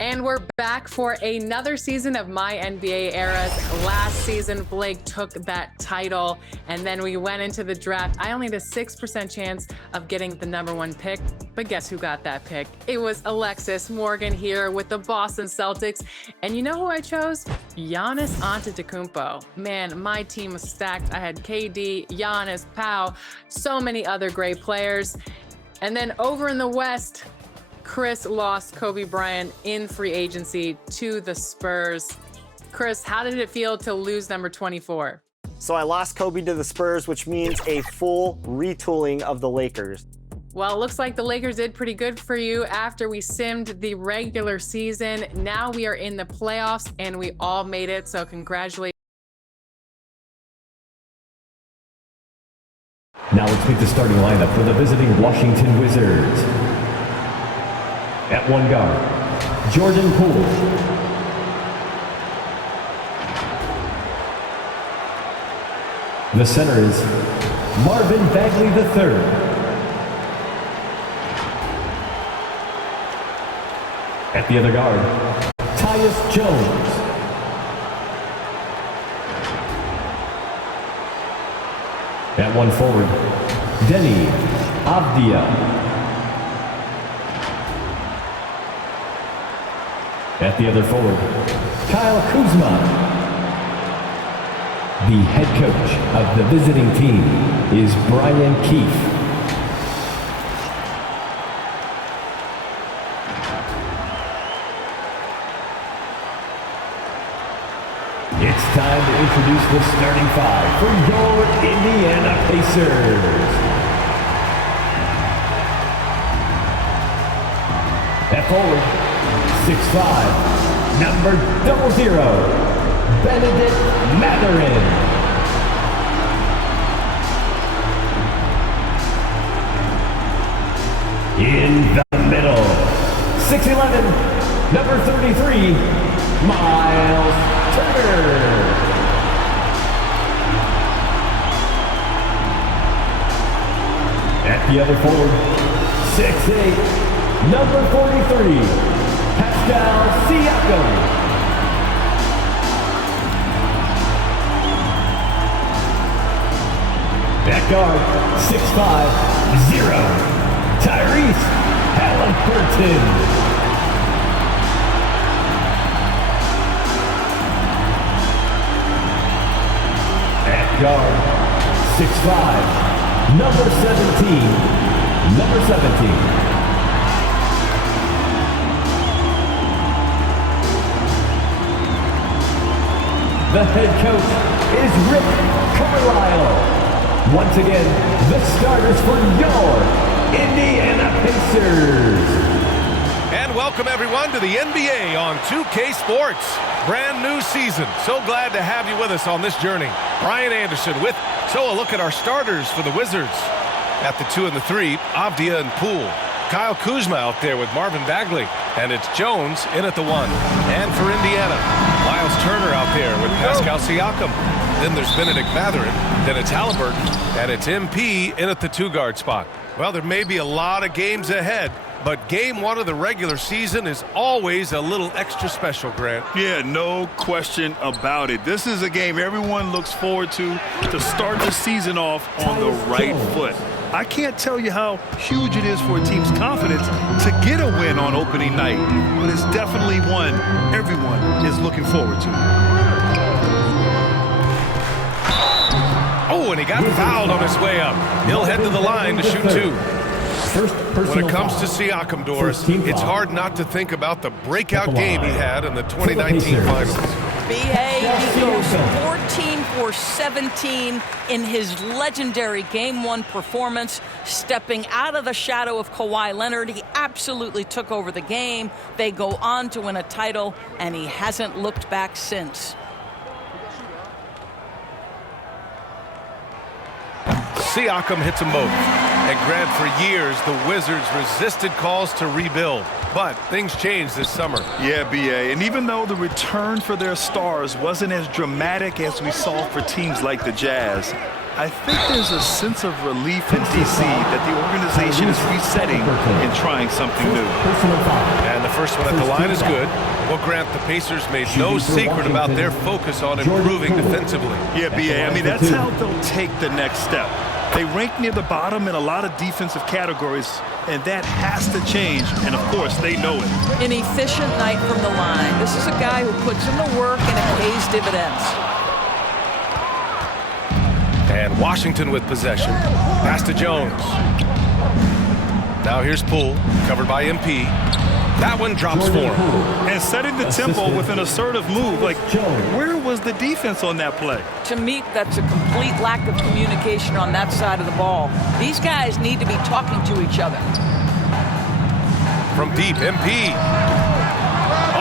And we're back for another season of My NBA Eras. Last season, Blake took that title, and then we went into the draft. I only had a 6% chance of getting the #1 pick, but guess who got that pick? It was Alexis Morgan here with the Boston Celtics. And you know who I chose? Giannis Antetokounmpo. Man, my team was stacked. I had KD, Giannis, Pau, so many other great players. And then over in the West, Chris lost Kobe Bryant in free agency to the Spurs. Chris, how did it feel to lose number 24? So I lost Kobe to the Spurs, which means a full retooling of the Lakers. Well, it looks like the Lakers did pretty good for you after we simmed the regular season. Now we are in the playoffs and we all made it, so congratulations. Now let's meet the starting lineup for the visiting Washington Wizards. At one guard, Jordan Poole. The center is Marvin Bagley III. At the other guard, Tyus Jones. At one forward, Denny Avdia. At the other forward, Kyle Kuzma. The head coach of the visiting team is Brian Keefe. It's time to introduce the starting five for your Indiana Pacers. At forward, 6'5", number 00. Benedict Mathurin. In the middle, 6'11", number 33, Myles Turner. At the other forward, 6'8", number 43, Pascal Siakam. At guard, 6'5", 0, Tyrese Haliburton. At guard, 6'5", number 17. The head coach is Rick Carlisle. Once again, the starters for your Indiana Pacers. And welcome everyone to the NBA on 2K Sports. Brand new season. So glad to have you with us on this journey. Brian Anderson with, so a look at our starters for the Wizards. At the 2 and the 3, Avdia and Poole. Kyle Kuzma out there with Marvin Bagley. And it's Jones in at the 1. And for Indiana, Myles Turner out there with Pascal Siakam. Then there's Benedict Mathurin, then it's Haliburton, and it's MP in at the 2-guard spot. Well, there may be a lot of games ahead, but game 1 of the regular season is always a little extra special, Grant. Yeah, no question about it. This is a game everyone looks forward to start the season off on the right foot. I can't tell you how huge it is for a team's confidence to get a win on opening night, but it's definitely one everyone is looking forward to. Oh, and he got fouled on his way up. He'll head to the line to shoot 2. When it comes to Siakam, Doris, it's hard not to think about the breakout game he had in the 2019 finals. B.A. he goes 14 for 17 in his legendary Game 1 performance, stepping out of the shadow of Kawhi Leonard. He absolutely took over the game. They go on to win a title, and he hasn't looked back since. Siakam hits them both. And Grant, for years, the Wizards resisted calls to rebuild. But things changed this summer. Yeah, B.A. And even though the return for their stars wasn't as dramatic as we saw for teams like the Jazz, I think there's a sense of relief in D.C. that the organization is resetting and trying something new. And the first one at the line is good. Well, Grant, the Pacers made no secret about their focus on improving defensively. Yeah, B.A. I mean, that's how they'll take the next step. They rank near the bottom in a lot of defensive categories, and that has to change, and of course, they know it. An efficient night from the line. This is a guy who puts in the work, and it pays dividends. And Washington with possession. Pass to Jones. Now here's Poole, covered by MP. That one drops for him. And setting the tempo with an assertive move. Like, where was the defense on that play? To me, that's a complete lack of communication on that side of the ball. These guys need to be talking to each other. From deep, MP.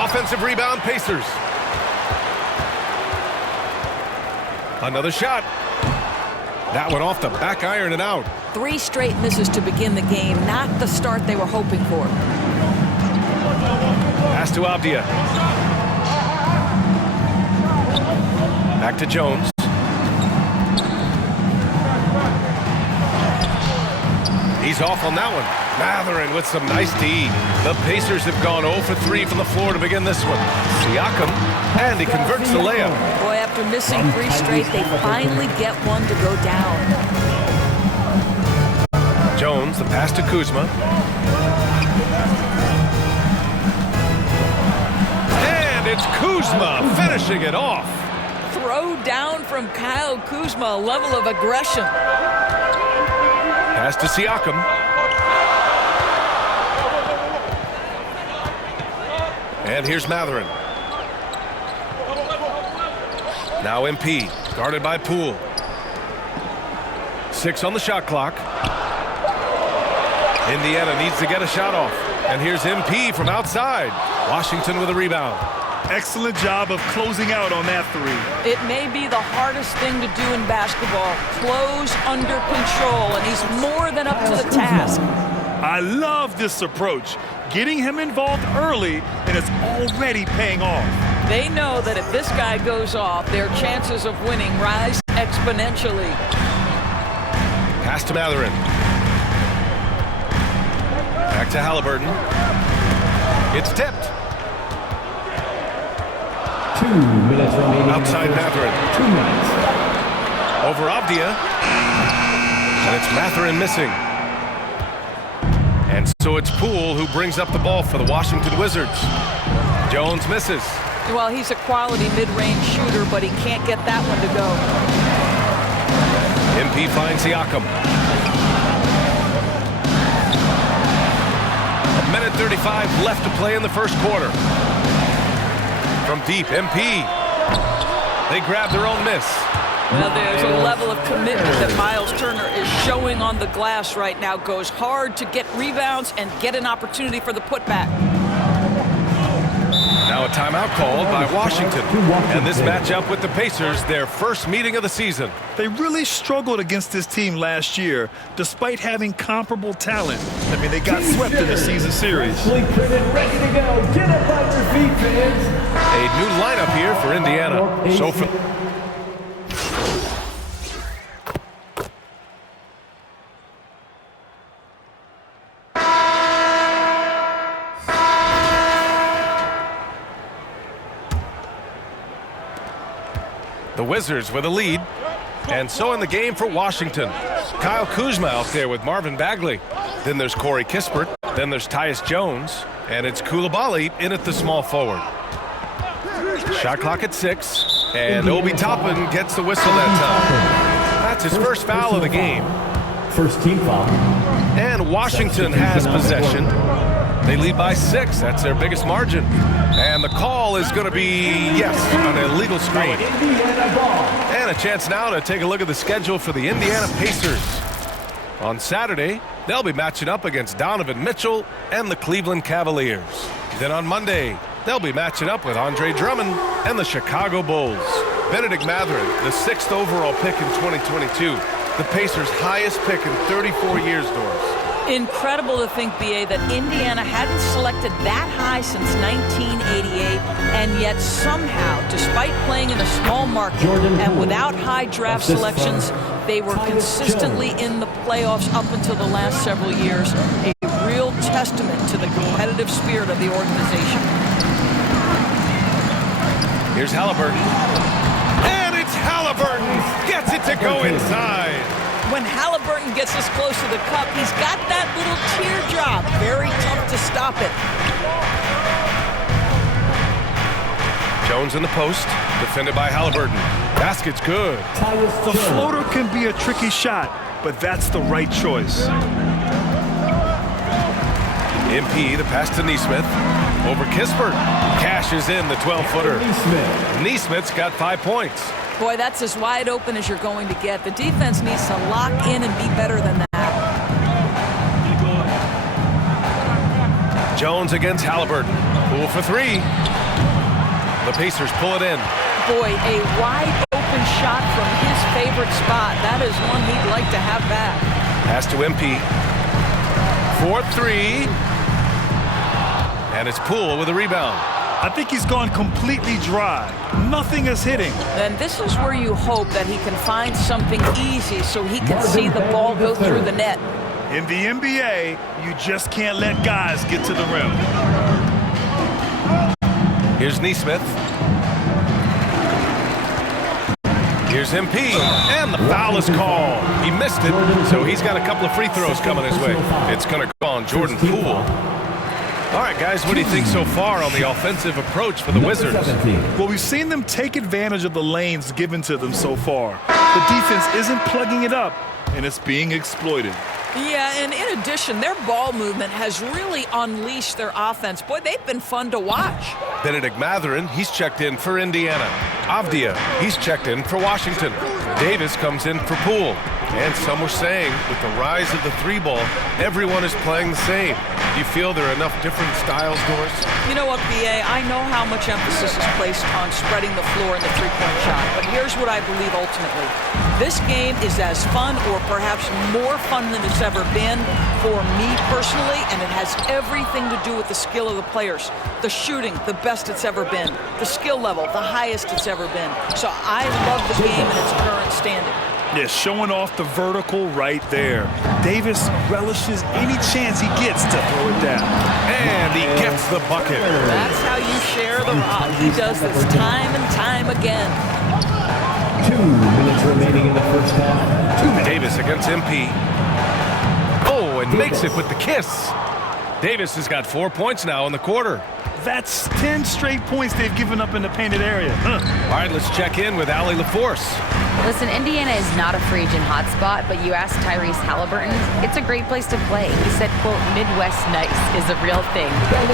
Offensive rebound, Pacers. Another shot. That one off the back iron and out. 3 straight misses to begin the game, not the start they were hoping for. Pass to Avdia. Back to Jones. He's off on that one. Mathurin with some nice D. The Pacers have gone 0 for 3 from the floor to begin this one. Siakam, and he converts the layup. Boy, after missing 3 straight, they finally get one to go down. Jones, the pass to Kuzma. And it's Kuzma finishing it off. Throw down from Kyle Kuzma, a level of aggression. Pass to Siakam. And here's Mathurin. Now MP, guarded by Poole. 6 on the shot clock. Indiana needs to get a shot off. And here's MP from outside. Washington with a rebound. Excellent job of closing out on that 3. It may be the hardest thing to do in basketball. Close under control, and he's more than up to the task. I love this approach. Getting him involved early, and it's already paying off. They know that if this guy goes off, their chances of winning rise exponentially. Pass to Mathurin. Back to Haliburton. It's tipped. 2 minutes remaining. Outside Mathurin. 2 minutes. Over Avdia. And it's Mathurin missing. And so it's Poole who brings up the ball for the Washington Wizards. Jones misses. Well, he's a quality mid-range shooter, but he can't get that one to go. MP finds Siakam. 1:35 left to play in the first quarter. From deep, MP. They grab their own miss. Well, there's a level of commitment that Myles Turner is showing on the glass right now. Goes hard to get rebounds and get an opportunity for the putback. Now a timeout called by Washington. And this matchup with the Pacers, their first meeting of the season. They really struggled against this team last year, despite having comparable talent. I mean, they got swept in the season series. Ready to go. Get up on your feet, fans. A new lineup here for Indiana. So for the Wizards with a lead, and so in the game for Washington. Kyle Kuzma out there with Marvin Bagley. Then there's Corey Kispert. Then there's Tyus Jones. And it's Coulibaly in at the small forward. Shot clock at 6. And Obi Toppin gets the whistle that time. That's his first foul of the game. First team foul. And Washington has possession. They lead by 6. That's their biggest margin. And the call is going to be, yes, an illegal screen. And a chance now to take a look at the schedule for the Indiana Pacers. On Saturday, they'll be matching up against Donovan Mitchell and the Cleveland Cavaliers. Then on Monday, they'll be matching up with Andre Drummond and the Chicago Bulls. Benedict Mathurin, the 6th overall pick in 2022. The Pacers' highest pick in 34 years, Doris. Incredible to think, B.A., that Indiana hadn't selected that high since 1988, and yet somehow, despite playing in a small market and without high draft selections, they were consistently in the playoffs up until the last several years. A real testament to the competitive spirit of the organization. Here's Haliburton. And it's Haliburton! Gets it to go inside. When Haliburton gets this close to the cup, he's got that little teardrop. Very tough to stop it. Jones in the post, defended by Haliburton. Basket's good. The floater can be a tricky shot, but that's the right choice. MP, the pass to Neesmith. Over Kispert. Cashes in the 12-footer. Neesmith's got 5 points. Boy, that's as wide open as you're going to get. The defense needs to lock in and be better than that. Jones against Haliburton. Pool for 3. The Pacers pull it in. Boy, a wide open shot from his favorite spot. That is one he'd like to have back. Pass to MP. 4-3. And it's Poole with a rebound. I think he's gone completely dry. Nothing is hitting. And this is where you hope that he can find something easy so he can see the ball go through the net. In the NBA, you just can't let guys get to the rim. Here's Neesmith. Here's MP, and the foul is called. He missed it, so he's got a couple of free throws coming his way. It's going to go on Jordan Poole. All right, guys, what do you think so far on the offensive approach for the Wizards? Well, we've seen them take advantage of the lanes given to them so far. The defense isn't plugging it up, and it's being exploited. Yeah, and in addition, their ball movement has really unleashed their offense. Boy, they've been fun to watch. Benedict Mathurin, he's checked in for Indiana. Avdia, he's checked in for Washington. Davis comes in for Poole. And some were saying, with the rise of the 3-ball, everyone is playing the same. Do you feel there are enough different styles, Doris? You know what, B.A., I know how much emphasis is placed on spreading the floor in the three-point shot, but here's what I believe ultimately. This game is as fun or perhaps more fun than it's ever been for me personally, and it has everything to do with the skill of the players. The shooting, the best it's ever been. The skill level, the highest it's ever been. So I love the game in its current standing. Yeah, showing off the vertical right there. Davis relishes any chance he gets to throw it down. And he gets the bucket. That's how you share the rock. He does this time and time again. 2 minutes remaining in the first half. 2 minutes. Davis against MP. Oh, and makes it with the kiss. Davis has got 4 points now in the quarter. That's 10 straight points they've given up in the painted area. All right, let's check in with Allie LaForce. Listen, Indiana is not a free agent hotspot, but you asked Tyrese Haliburton, it's a great place to play. He said, quote, Midwest nice is a real thing.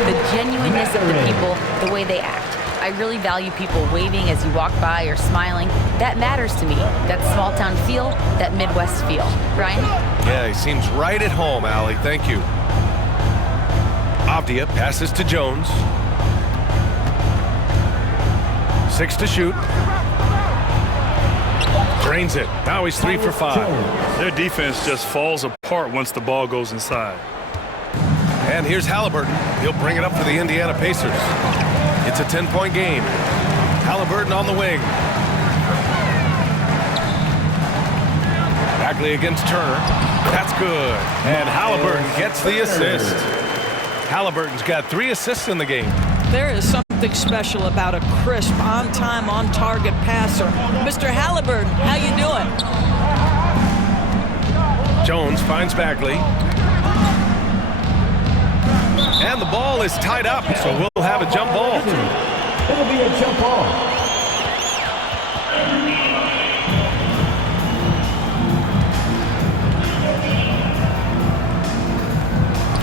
The genuineness of the people, the way they act. I really value people waving as you walk by or smiling. That matters to me. That small town feel, that Midwest feel. Brian? Yeah, he seems right at home, Allie. Thank you. Avdia passes to Jones. 6 to shoot. Drains it. Now he's 3 for 5. Their defense just falls apart once the ball goes inside. And here's Haliburton. He'll bring it up for the Indiana Pacers. It's a 10-point game. Haliburton on the wing. Bagley against Turner. That's good. And Haliburton gets the assist. Haliburton's got 3 assists in the game. There is something special about a crisp, on-time, on-target passer. Mr. Haliburton, how you doing? Jones finds Bagley. And the ball is tied up, so we'll have a jump ball. It'll be a jump ball.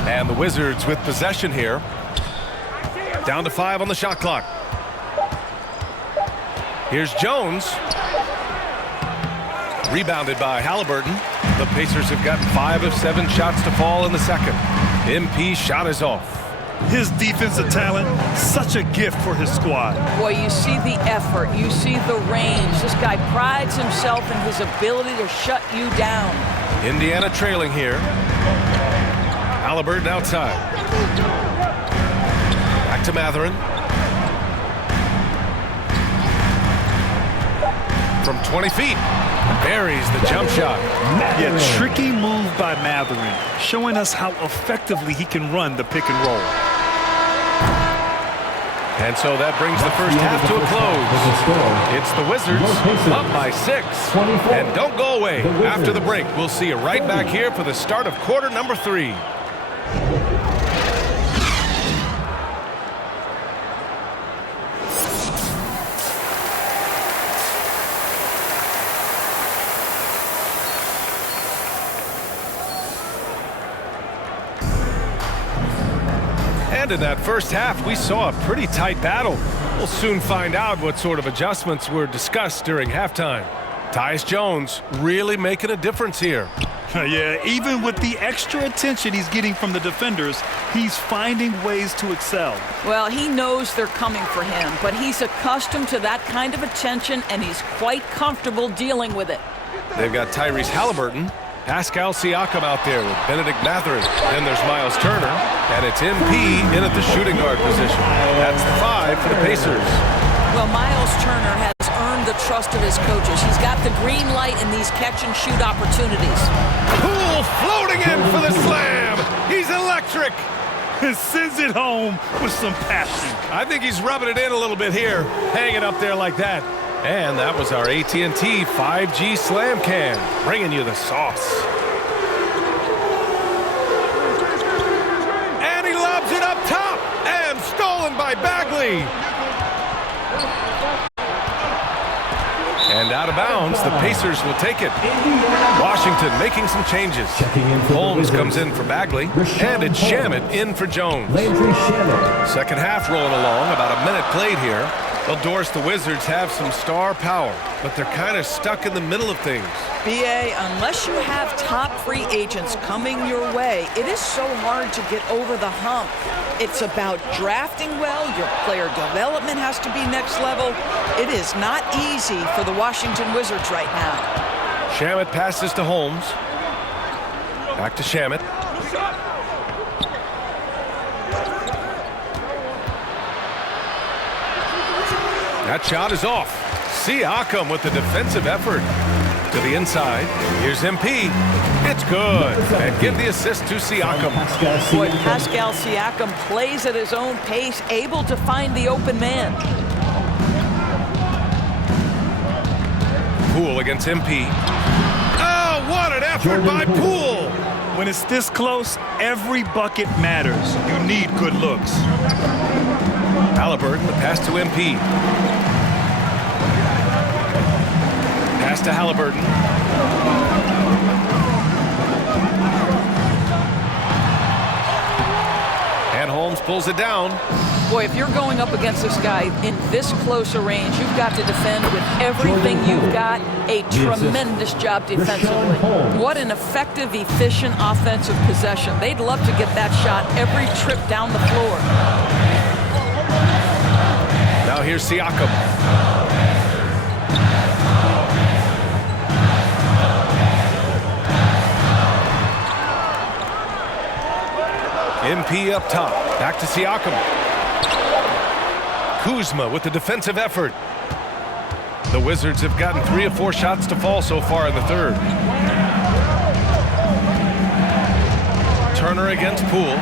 And the Wizards with possession here. Down to 5 on the shot clock. Here's Jones. Rebounded by Haliburton. The Pacers have gotten 5 of 7 shots to fall in the second. MP's shot is off. His defensive talent, such a gift for his squad. Boy, you see the effort. You see the range. This guy prides himself in his ability to shut you down. Indiana trailing here. Haliburton outside. Back to Mathurin. From 20 feet. Buries the jump shot. Yeah, tricky move by Mathurin, showing us how effectively he can run the pick and roll. And so that brings the first half to a close. It's the Wizards up by 6. And don't go away. After the break, we'll see you right back here for the start of quarter number 3. And in that first half, we saw a pretty tight battle. We'll soon find out what sort of adjustments were discussed during halftime. Tyus Jones really making a difference here. Yeah, even with the extra attention he's getting from the defenders, he's finding ways to excel. Well, he knows they're coming for him, but he's accustomed to that kind of attention, and he's quite comfortable dealing with it. They've got Tyrese Haliburton, Pascal Siakam out there with Benedict Mathurin. Then there's Myles Turner, and it's MP in at the shooting guard position. That's the 5 for the Pacers. Well, Myles Turner has earned the trust of his coaches. He's got the green light in these catch-and-shoot opportunities. Poole floating in for the slam. He's electric. Sends it home with some passion. I think he's rubbing it in a little bit here, hanging up there like that. And that was our AT&T 5G Slam Cam, bringing you the sauce. And he lobs it up top, and stolen by Bagley. And out of bounds, the Pacers will take it. Washington making some changes. Holmes comes in for Bagley, and it's Shamet in for Jones. Second half rolling along, about a minute played here. Well, Doris, the Wizards have some star power, but they're kind of stuck in the middle of things. BA, unless you have top free agents coming your way, it is so hard to get over the hump. It's about drafting well. Your player development has to be next level. It is not easy for the Washington Wizards right now. Shamet passes to Holmes. Back to Shamet. That shot is off. Siakam with the defensive effort. To the inside. Here's MP. It's good. And give the assist to Siakam. Boy, Pascal Siakam plays at his own pace, able to find the open man. Poole against MP. Oh, what an effort by Poole. When it's this close, every bucket matters. You need good looks. Haliburton, the pass to MP. Pass to Haliburton. And Holmes pulls it down. Boy, if you're going up against this guy in this close a range, you've got to defend with everything you've got. A tremendous job defensively. What an effective, efficient offensive possession. They'd love to get that shot every trip down the floor. Now here's Siakam. MP up top. Back to Siakam. Kuzma with the defensive effort. The Wizards have gotten 3 or 4 shots to fall so far in the third. Turner against Poole.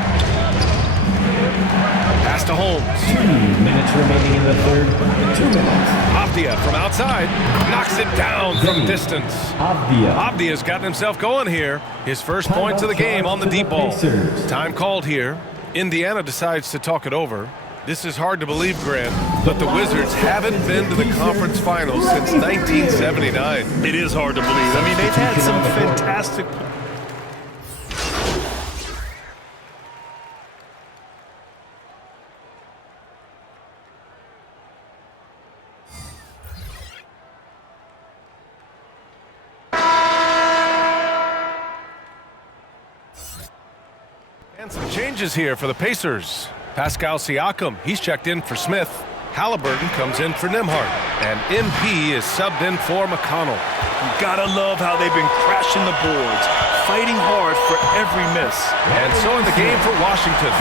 Pass to Holmes. 2 minutes remaining in the third. 2 minutes. Avdia from outside. Knocks it down from distance. Avdia's gotten himself going here. His first points of the game on the deep ball. Time called here. Indiana decides to talk it over. This is hard to believe, Grant, but the Wizards haven't been to the conference finals since 1979. It is hard to believe. I mean, they've had some fantastic... And some changes here for the Pacers. Pascal Siakam, he's checked in for Smith. Haliburton comes in for Nembhard. And MP is subbed in for McConnell. You gotta love how they've been crashing the boards, fighting hard for every miss. And so in the game for Washington,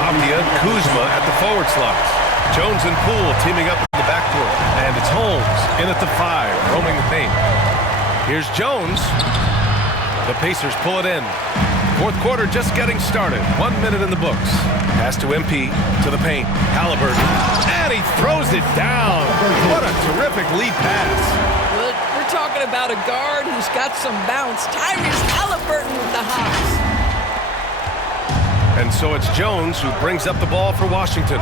Avdia and Kuzma at the forward slots. Jones and Poole teaming up in the backcourt. And it's Holmes in at the 5, roaming the paint. Here's Jones. The Pacers pull it in. Fourth quarter just getting started. 1 minute in the books. Pass to MP, to the paint. Haliburton, and he throws it down. What a terrific lead pass. Well, we're talking about a guard who's got some bounce. Tyrese Haliburton with the hops. And so it's Jones who brings up the ball for Washington.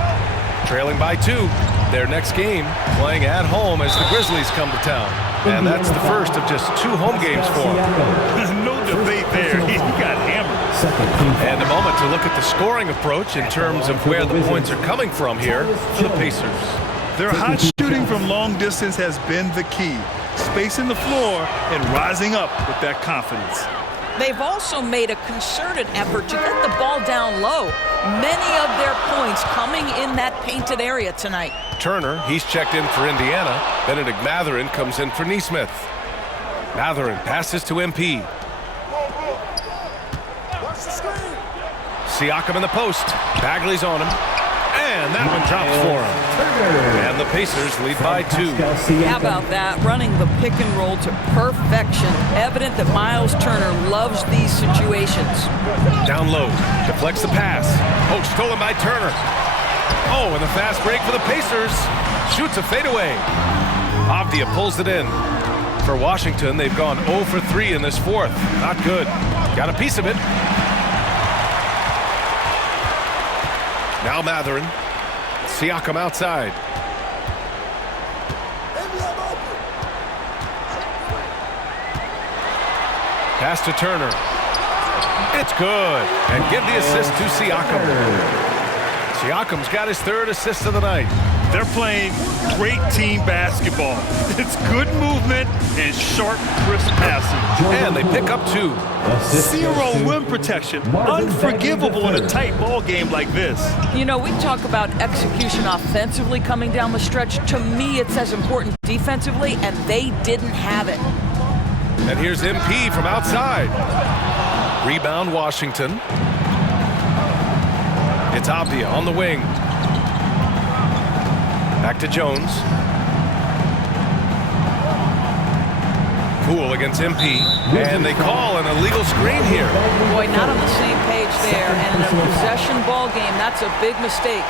Trailing by 2. Their next game, playing at home as the Grizzlies come to town. And that's the first of just 2 home games for him. No debate there. He got hammered. And a moment to closer look at the scoring approach in terms of where the points are coming from here for the Pacers. Their hot shooting from long distance has been the key. Spacing the floor and rising up with that confidence. They've also made a concerted effort to get the ball down low. Many of their points coming in that painted area tonight. Turner, he's checked in for Indiana. Benedict Mathurin comes in for Nesmith. Mathurin passes to MP. Siakam in the post. Bagley's on him. And that one drops for him. And the Pacers lead by 2. How about that? Running the pick and roll to perfection. Evident that Myles Turner loves these situations. Down low. Deflects the pass. Oh, stolen by Turner. Oh, and the fast break for the Pacers. Shoots a fadeaway. Avdia pulls it in. For Washington, they've gone 0 for 3 in this fourth. Not good. Got a piece of it. Now Mathurin. Siakam outside. Pass to Turner. It's good. And give the assist to Siakam. Siakam's got his 3rd assist of the night. They're playing great team basketball. It's good movement and sharp, crisp passing. And they pick up 2. Zero rim protection. Unforgivable in a tight ball game like this. You know, we talk about execution offensively coming down the stretch. To me, it's as important defensively, and they didn't have it. And here's MP from outside. Rebound Washington. It's Avdia on the wing. Back to Jones. Poole against MP. And they call an illegal screen here. Boy, not on the same page there. And in a possession ball game, that's a big mistake.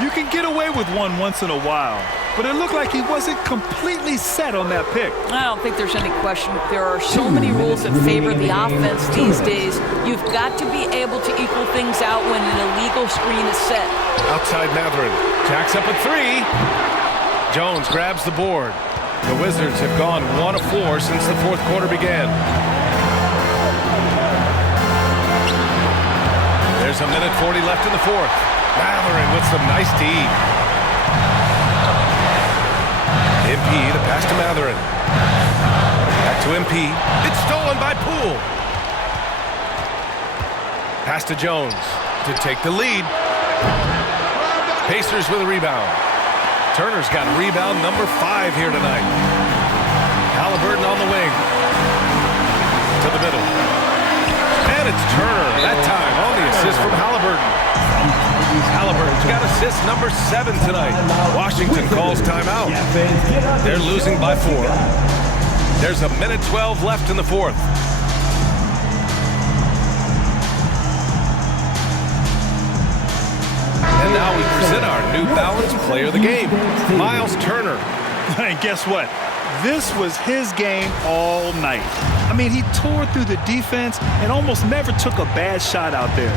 You can get away with one once in a while, but it looked like he wasn't completely set on that pick. I don't think there's any question. There are so many rules that favor the offense these days. You've got to be able to equal things out when an illegal screen is set. Outside Mathurin. Jacks up a 3. Jones grabs the board. The Wizards have gone 1 of 4 since the fourth quarter began. There's a minute 40 left in the fourth. Mathurin with some nice D. MP, the pass to Mathurin. Back to MP. It's stolen by Poole. Pass to Jones to take the lead. Pacers with a rebound. Turner's got rebound number 5 here tonight. Haliburton on the wing. To the middle. And it's Turner, that time on the assist from Haliburton. Haliburton's got assist number 7 tonight. Washington calls timeout. They're losing by 4. There's a minute 12 left in the fourth. And now we present our New Balance player of the game, Myles Turner. And guess what? This was his game all night. I mean, he tore through the defense and almost never took a bad shot out there.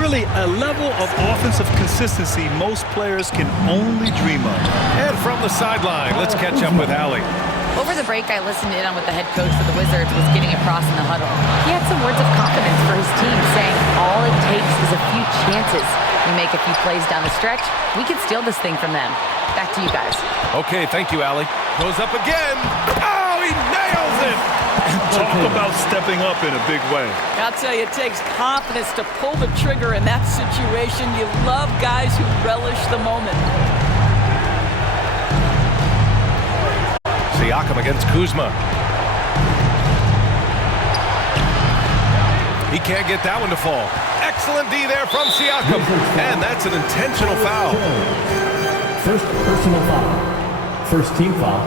Really, a level of offensive consistency most players can only dream of. And from the sideline, let's catch up with Allie. Over the break, I listened in on what the head coach for the Wizards was getting across in the huddle. He had some words of confidence for his team, saying all it takes is a few chances. We make a few plays down the stretch, we could steal this thing from them. Back to you guys. Okay, thank you, Allie. Goes up again. Oh, he nails it! Talk about stepping up in a big way. I'll tell you, it takes confidence to pull the trigger in that situation. You love guys who relish the moment. Siakam against Kuzma. He can't get that one to fall. Excellent D there from Siakam. And that's an intentional foul. First personal foul. First team foul.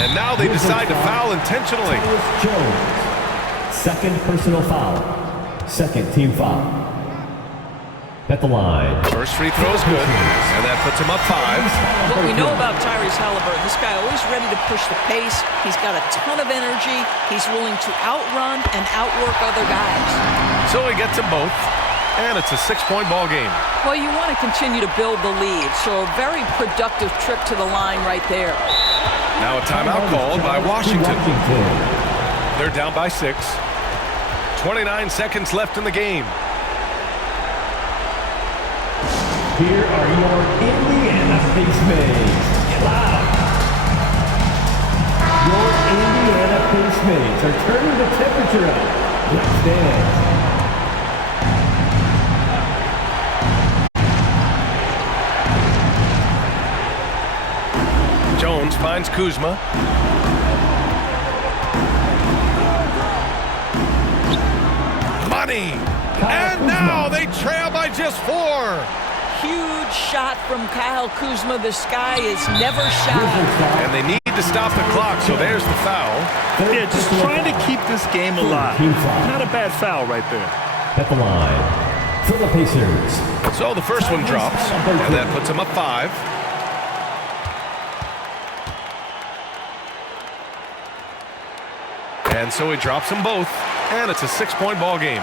And now they decide to foul intentionally. Jones. Second personal foul. Second team foul. At the line. First free throw is good, and that puts him up 5. What we know about Tyrese Haliburton, this guy always ready to push the pace. He's got a ton of energy. He's willing to outrun and outwork other guys. So he gets them both, and it's a 6-point ball game. Well, you want to continue to build the lead, so a very productive trip to the line right there. Now a timeout called by Washington. They're down by 6. 29 seconds left in the game. Here are your Indiana face mates. Get loud. Your Indiana face mates are turning the temperature up. Let's dance. Jones finds Kuzma. Money. And now they trail by just 4. Huge shot from Kyle Kuzma. This guy is never shy. And they need to stop the clock, so there's the foul. Yeah, just trying to keep this game alive. Not a bad foul right there. At the line for the Pacers. So the first one drops, and that puts them up 5. And so he drops them both, and it's a 6-point ball game.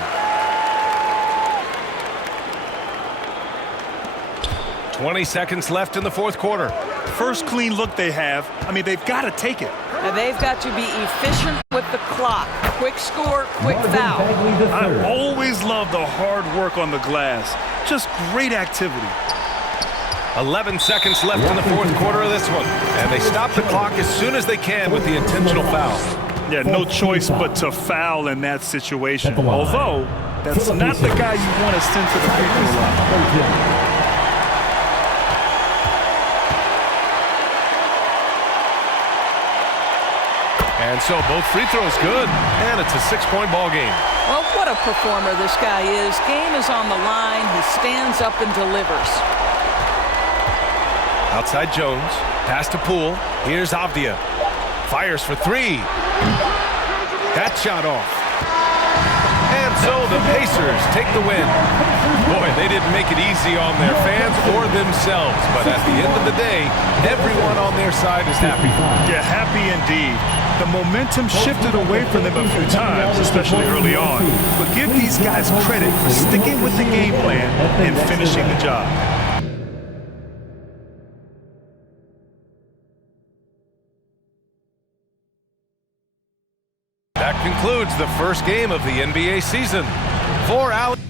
20 seconds left in the fourth quarter. First clean look they have. I mean, they've got to take it. And they've got to be efficient with the clock. Quick score, quick foul. I always love the hard work on the glass. Just great activity. 11 seconds left in the fourth quarter of this one. And they stop the clock as soon as they can with the intentional foul. Yeah, no choice but to foul in that situation. Although, that's not the guy you want to send to the free throw line. And so both free throws good, and it's a 6-point ball game. Well, what a performer this guy is. Game is on the line. He stands up and delivers. Outside Jones, pass to Poole. Here's Avdia. Fires for 3. That shot off. And so the Pacers take the win. Boy, they didn't make it easy on their fans or themselves, but at the end of the day, everyone on their side is happy. Yeah, happy indeed. The momentum shifted away from them a few times, especially early on. But give these guys credit for sticking with the game plan and finishing the job. That concludes the first game of the NBA season. For Alex.